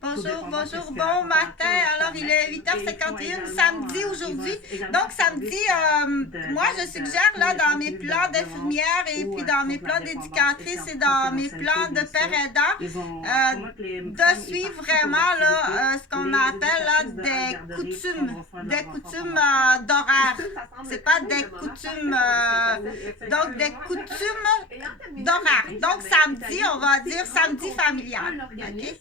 Bonjour, bonjour, bon matin. Alors, il est 8h51, samedi aujourd'hui. Donc, samedi, moi, je suggère là dans mes plans d'infirmière et puis dans mes plans d'éducatrice et dans mes plans de père aidant, de suivre vraiment là, ce qu'on appelle là, des coutumes d'horaire. C'est pas des coutumes, donc des coutumes d'horaire. Donc, samedi, on va dire samedi familial. OK?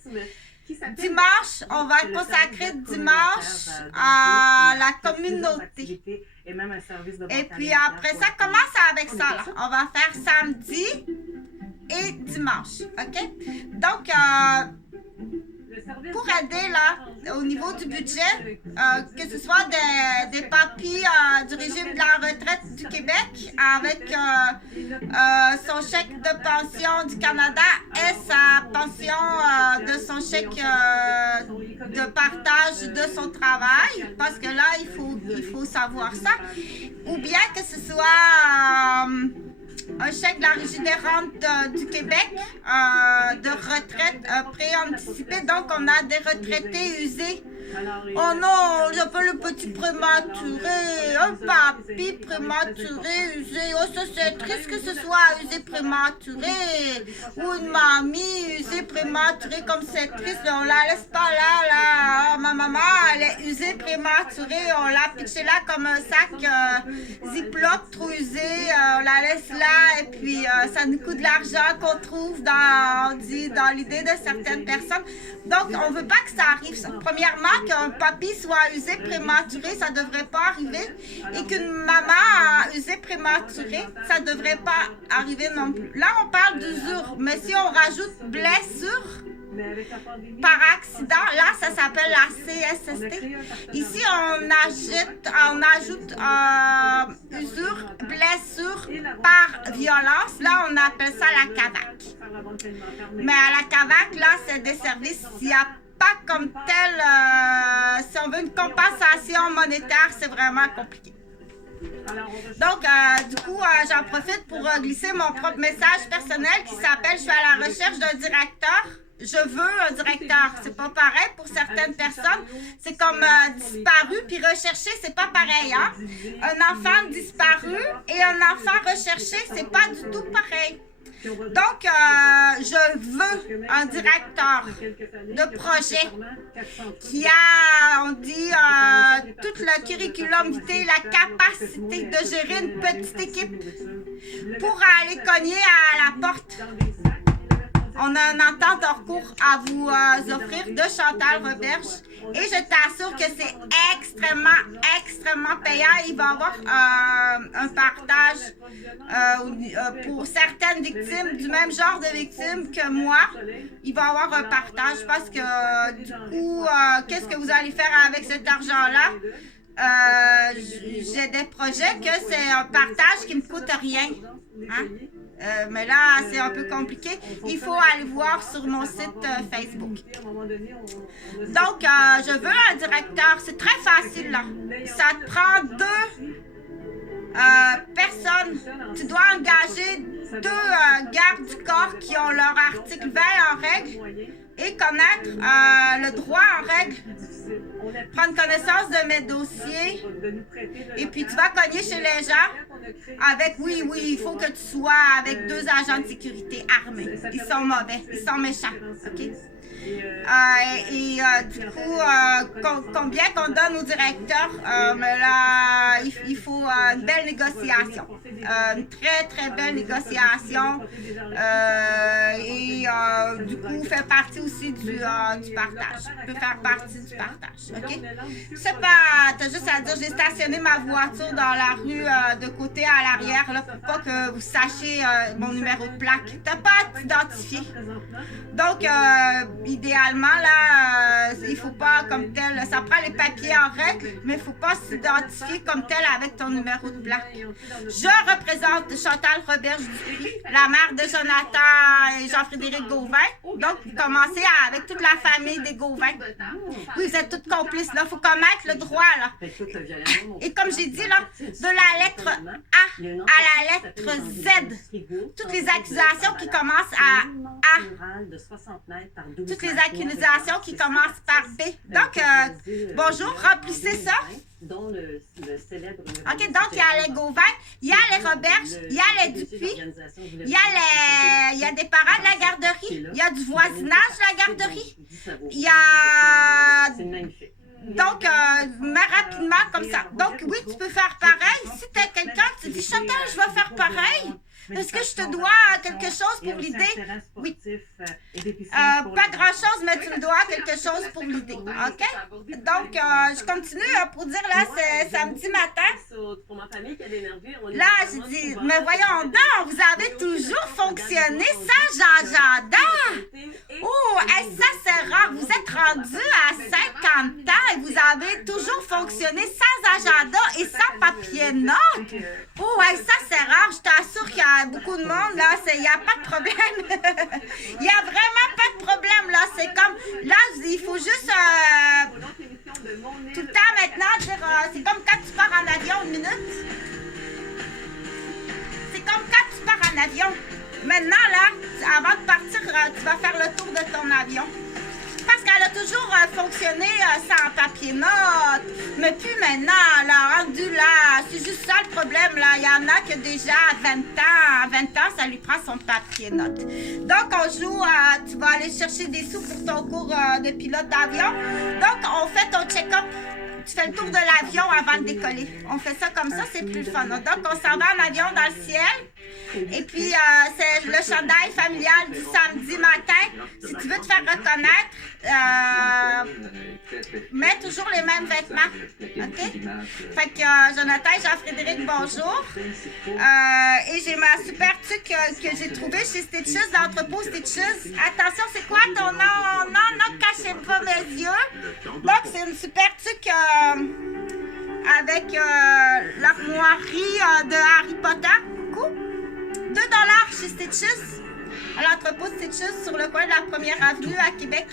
Dimanche, on va consacrer dimanche à la communauté. Et puis après ça, commence avec ça. Là. On va faire samedi et dimanche. OK? Donc, pour aider là, au niveau du budget, que ce soit des papis du régime de la retraite du Québec avec son chèque de pension du Canada et sa pension de son chèque de partage de son travail, parce que là, il faut savoir ça, ou bien que ce soit un chèque de la Régie des rentes du Québec de retraite pré-anticipée. Donc, on a des retraités usés. Oh non, j'ai pas le petit prématuré, un papy prématuré usé. Oh, ça c'est triste que ce soit usé prématuré. Ou une mamie usée prématurée, comme c'est triste. On la laisse pas là. Oh, ma maman, elle est usée prématurée. On l'a pitché là comme un sac Ziploc trop usé. On la laisse là et puis ça nous coûte de l'argent qu'on trouve dans l'idée de certaines personnes. Donc, on veut pas que ça arrive. Ça. Premièrement, qu'un papy soit usé prématuré, ça devrait pas arriver. Et qu'une maman usée prématurée, ça devrait pas arriver non plus. Là, on parle d'usure. Mais si on rajoute blessure par accident, là, ça s'appelle la CSST. Ici, on ajoute usure, blessure par violence. Là, on appelle ça la CAVAC. Mais à la CAVAC, là, c'est des services, s'il n'y a pas comme tel, si on veut une compensation monétaire, c'est vraiment compliqué. Donc, du coup, j'en profite pour glisser mon propre message personnel qui s'appelle « Je suis à la recherche d'un directeur ». Je veux un directeur. C'est pas pareil pour certaines personnes. C'est comme disparu puis recherché, c'est pas pareil. Hein? Un enfant disparu et un enfant recherché, c'est pas du tout pareil. Donc, je veux un directeur de projet qui a, on dit, tout le curriculum vitae, la capacité de gérer une petite équipe pour aller cogner à la porte. On a une entente en cours à vous offrir de Chantal Roberge et je t'assure que c'est extrêmement payant. Il va y avoir un partage pour certaines victimes du même genre de victimes que moi. Il va y avoir un partage parce que du coup, qu'est-ce que vous allez faire avec cet argent-là? J'ai des projets que c'est un partage qui ne me coûte rien. Hein? Mais là, c'est un peu compliqué. Il faut aller voir sur mon site Facebook. Donc, je veux un directeur. C'est très facile, là. Ça te prend deux personnes. Tu dois engager deux gardes du corps qui ont leur article 20 en règle et connaître le droit en règle. Prendre connaissance de mes dossiers et puis tu vas cogner chez les gens avec, oui, il faut que tu sois avec deux agents de sécurité armés. Ils sont mauvais, ils sont méchants, OK? Du coup, combien qu'on donne au directeur, mais là, il faut une belle négociation. Une très belle négociation. Du coup, fait partie aussi du partage. Peut faire partie du partage. OK? C'est pas, t'as juste à dire, j'ai stationné ma voiture dans la rue de côté à l'arrière, là, pour pas que vous sachiez mon numéro de plaque. T'as pas à t'identifier. Donc, idéalement, là, il ne faut pas comme tel. Ça prend les papiers en règle, mais il ne faut pas s'identifier comme tel avec ton numéro de plaque. Je représente Chantal Roberge-Dupuis, la mère de Jonathan et Jean-Frédéric Gauvin. Donc, vous commencez avec toute la famille des Gauvin. Oui, vous êtes toutes complices, là. Il faut connaître le droit, là. Et comme j'ai dit, là, de la lettre A à la lettre Z, toutes les accusations qui commencent à A, toutes les accusations qui commencent par B. Donc, bonjour, remplissez ça. OK, donc il y a les Gauvin, il y a les Roberge, il y a les Dupuis, il y a des parents de la garderie, il y a du voisinage de la garderie, il y a... Donc, mais rapidement comme ça. Donc, oui, tu peux faire pareil. Si tu as quelqu'un qui te dit « Chantal, je vais faire pareil. Est-ce que je te dois quelque chose pour l'idée? » Oui. Pas grand-chose, mais tu me dois quelque chose pour l'idée. OK? Donc, je continue pour dire, là, c'est samedi matin. Là, j'ai dit, mais voyons donc, vous avez toujours fonctionné sans agenda. Oh, ça, c'est rare. Vous êtes rendu à 50 ans et vous avez toujours fonctionné sans agenda et sans papier note. Oh, ça, c'est rare. Je t'assure qu'il y a beaucoup de monde, là. Il n'y a pas de problème. Il n'y a vraiment pas de problème, là. C'est comme, là, il faut juste tout le temps maintenant dire, c'est comme quand tu pars en avion une minute. C'est comme quand tu pars en avion. Maintenant, là, avant de partir, tu vas faire le tour de ton avion. Parce qu'elle a toujours fonctionné sans papier note. Mais puis maintenant, là, rendu là, c'est juste ça le problème, là. Il y en a que déjà à 20 ans, ça lui prend son papier note. Donc, on joue, tu vas aller chercher des sous pour ton cours de pilote d'avion. Donc, on fait ton check-up. Tu fais le tour de l'avion avant de décoller. On fait ça comme ça, c'est plus le fun. Donc, on s'en va en avion dans le ciel. Et puis, c'est le chandail familial du samedi matin. Si tu veux te faire reconnaître, mets toujours les mêmes vêtements. OK? Fait que Jonathan et Jean-Frédéric, bonjour. Et j'ai ma super tuque que j'ai trouvée chez Stitches, l'entrepôt Stitches. Attention, c'est quoi ton nom? Non, cachez pas mes yeux. Donc, c'est une super tuque avec l'armoirie de Harry Potter. Cool. $2 chez Stitches, à l'entrepôt Stitches sur le coin de la 1er avenue à Québec.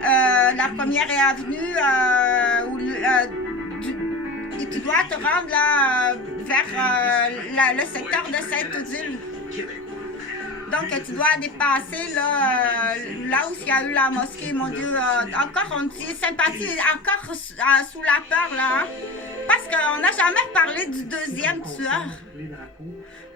La 1er avenue et tu dois te rendre là, vers le secteur de Sainte-Odile. Donc, tu dois dépasser là où il y a eu la mosquée, mon Dieu. Encore, on dit sympathie, encore sous la peur, là. Hein? Parce qu'on n'a jamais parlé du deuxième tueur.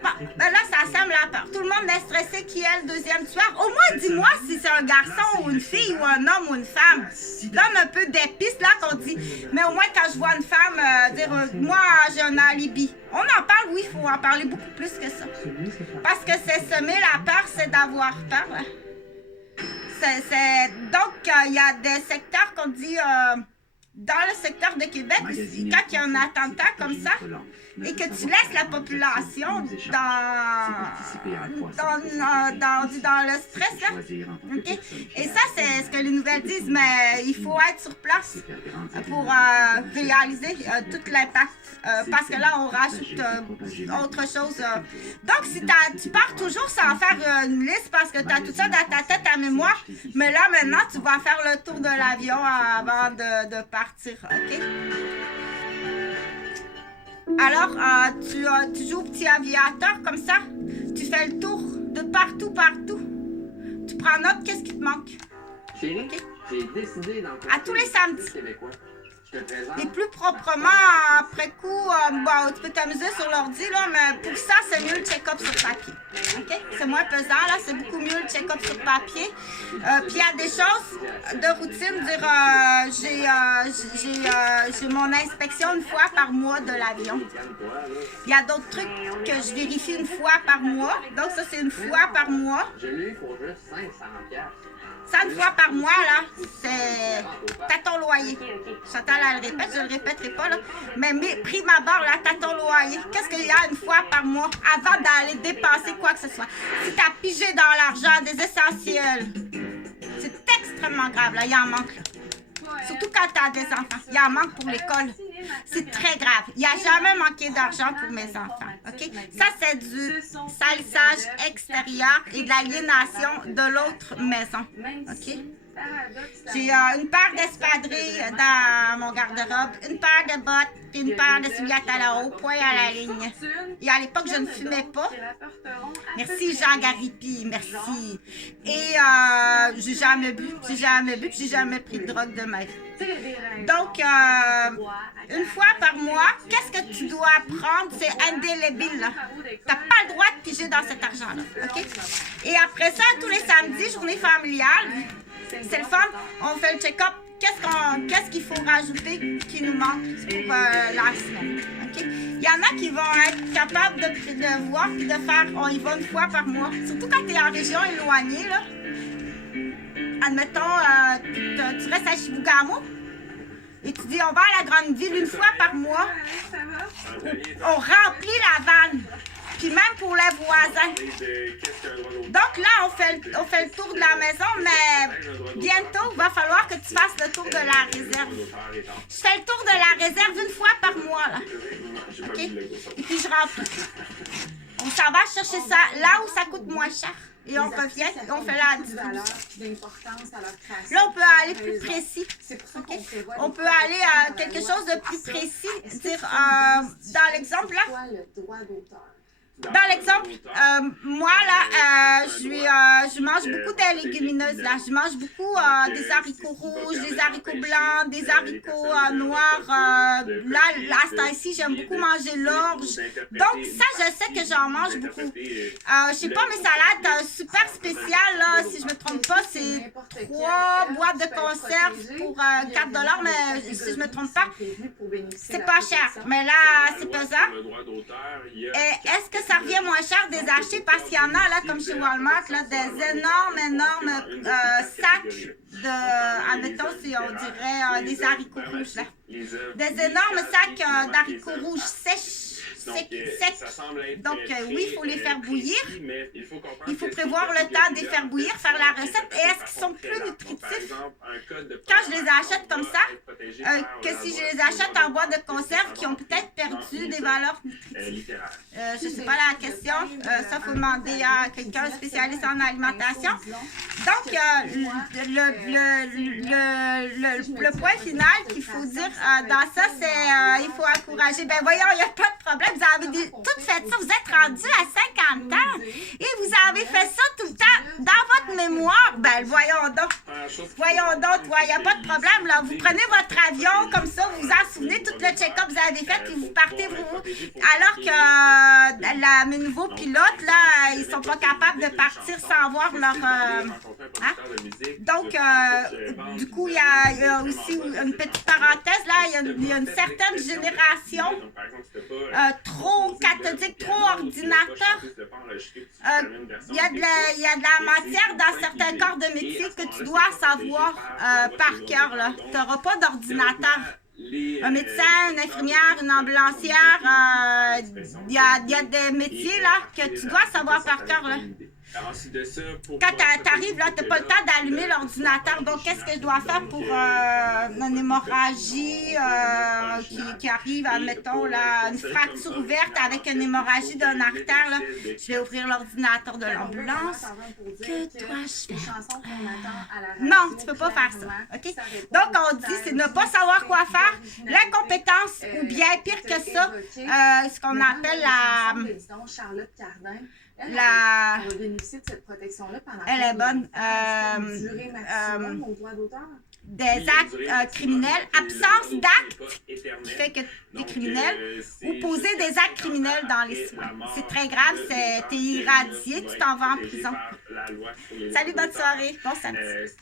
Bon, ben là, ça sème la peur. Tout le monde est stressé qui est le deuxième tueur. Au moins, dis-moi si c'est un garçon ou une fille ou un homme ou une femme. Donne un peu d'épices, là, qu'on dit. Mais au moins, quand je vois une femme dire moi, j'ai un alibi. On en parle, oui, il faut en parler beaucoup plus que ça. Parce que c'est semer la peur, c'est d'avoir peur. Donc, il y a des secteurs qu'on dit... dans le secteur de Québec aussi, quand il y a un attentat comme ça, et que tu laisses la population dans le stress, là. Okay? Et ça, c'est ce que les nouvelles disent, mais il faut être sur place pour réaliser tout l'impact, parce que là, on rajoute autre chose. Donc, si tu pars toujours sans faire une liste, parce que tu as tout ça dans ta tête à mémoire, mais là, maintenant, tu vas faire le tour de l'avion avant de partir, OK? Alors, tu joues au petit aviateur comme ça, tu fais le tour de partout. Tu prends note, qu'est-ce qui te manque? Chérie, Okay. j'ai décidé d'en À tous les samedis. Québécois. Je te présente. Et plus proprement, après coup, bon, tu peux t'amuser sur l'ordi, là, mais pour ça, c'est mieux le check-up sur papier. OK? C'est moins pesant, là, c'est beaucoup mieux le check-up sur papier. Puis il y a des choses de routine, dire j'ai mon inspection une fois par mois de l'avion. Il y a d'autres trucs que je vérifie une fois par mois. Donc ça, c'est une fois par mois. Je l'ai eu pour juste 500$. Ça, une fois par mois, là, c'est... T'as ton loyer. Chantal, elle le répète, je le répéterai pas, là. Mais prime abord, là, t'as ton loyer. Qu'est-ce qu'il y a une fois par mois avant d'aller dépenser quoi que ce soit? Si t'as pigé dans l'argent des essentiels, c'est extrêmement grave, là, il en manque. Surtout quand tu as des enfants. Il y en manque pour l'école. C'est très grave. Il n'y a jamais manqué d'argent pour mes enfants. OK? Ça, c'est du salissage extérieur et de l'aliénation de l'autre maison. OK? J'ai une paire d'espadrilles dans mon garde-robe, une paire de bottes et une paire de souliers à talons hauts, point à la ligne. Et à l'époque, je ne fumais pas. Merci Jean Garipi, merci. Et j'ai jamais bu, j'ai jamais pris de drogue de ma vie. Donc, une fois par mois, qu'est-ce que tu dois prendre? C'est indélébile. Tu n'as pas le droit de piger dans cet argent-là. OK? Et après ça, tous les samedis, journée familiale, c'est le fun. On fait le check-up. Qu'est-ce qu'il faut rajouter qui nous manque pour la semaine? Okay? Il y en a qui vont être capables de voir et de faire, on y va une fois par mois. Surtout quand tu es en région éloignée. Là. Admettons, tu restes à Chibougamau et tu dis, on va à la grande ville une fois par mois. On remplit la vanne. Puis même pour les voisins. Donc là, on fait le tour de la maison, mais bientôt, il va falloir que tu fasses le tour de la réserve. Je fais le tour de la réserve une fois par mois, là. OK? Et puis je remplis. On s'en va chercher ça là où ça coûte moins cher. Et on revient et on fait la distribution. Là, on peut aller plus précis. Okay? On peut aller à quelque chose de plus précis. Dire, dans l'exemple là, dans l'exemple, moi, là, je mange beaucoup de légumineuses, là. Je mange beaucoup des haricots rouges, des haricots blancs, des haricots noirs. Là, à ce temps-ci, j'aime beaucoup manger l'orge. Donc, ça, je sais que j'en mange beaucoup. Je sais pas, mes salades super spéciales, là, si je me trompe pas, c'est 3 boîtes de conserve pour 4 $, mais si je me trompe pas, c'est pas cher. Mais là, c'est pesant. Et est-ce que ça revient moins cher des acheter parce qu'il y en a, là, comme chez Walmart, là, des énormes sacs de, admettons, si on dirait des haricots rouges, là. Des énormes sacs d'haricots rouges secs. Donc, oui, il faut les faire bouillir. Il faut prévoir le temps de les faire bouillir, faire la recette. Et est-ce qu'ils sont plus nutritifs quand je les achète comme ça que si je les achète en boîte de conserve qui ont peut-être perdu des valeurs nutritives? Je ne sais pas la question. Ça, il faut demander à quelqu'un spécialiste en alimentation. Donc, le point final qu'il faut dire dans ça, c'est il faut encourager. Ben voyons, il n'y a pas de problème. Vous avez tout fait ça. Vous êtes rendu à 50 ans et vous avez fait ça tout le temps dans votre mémoire. Ben voyons donc. Voyons donc, il n'y a pas de problème. Là. Vous prenez votre avion comme ça, vous vous en souvenez, tout le check-up que vous avez fait, puis vous partez. Alors que mes nouveaux pilotes, là, ils sont pas capables de partir sans voir leur... Donc, du coup, il y a aussi une petite parenthèse, là, il y a une certaine génération trop cathodique, trop ordinateur. Il y a de la matière dans certains corps de métier que tu dois savoir par cœur. Tu n'auras pas d'ordinateur. Un médecin, une infirmière, une ambulancière, il y a des métiers là, que tu dois savoir par cœur. Là. Quand tu arrives, tu n'as pas le temps d'allumer l'ordinateur. Donc, qu'est-ce que je dois faire pour une hémorragie qui arrive, admettons, là, une fracture ouverte avec une hémorragie d'un artère? Là. Je vais ouvrir l'ordinateur de l'ambulance. Que dois-je faire? Non, tu ne peux pas faire ça. Okay? Donc, on dit, c'est ne pas savoir quoi faire. L'incompétence, ou bien pire que ça, ce qu'on appelle la... On va bénéficier de cette protection-là pendant elle est bonne. durée maximum au droit d'auteur. Des actes criminels, absence d'actes qui fait que tu es criminel, ou poser des actes criminels dans les soins. C'est très grave, tu es irradié, tu t'en vas en prison. Salut, bonne soirée, bon samedi.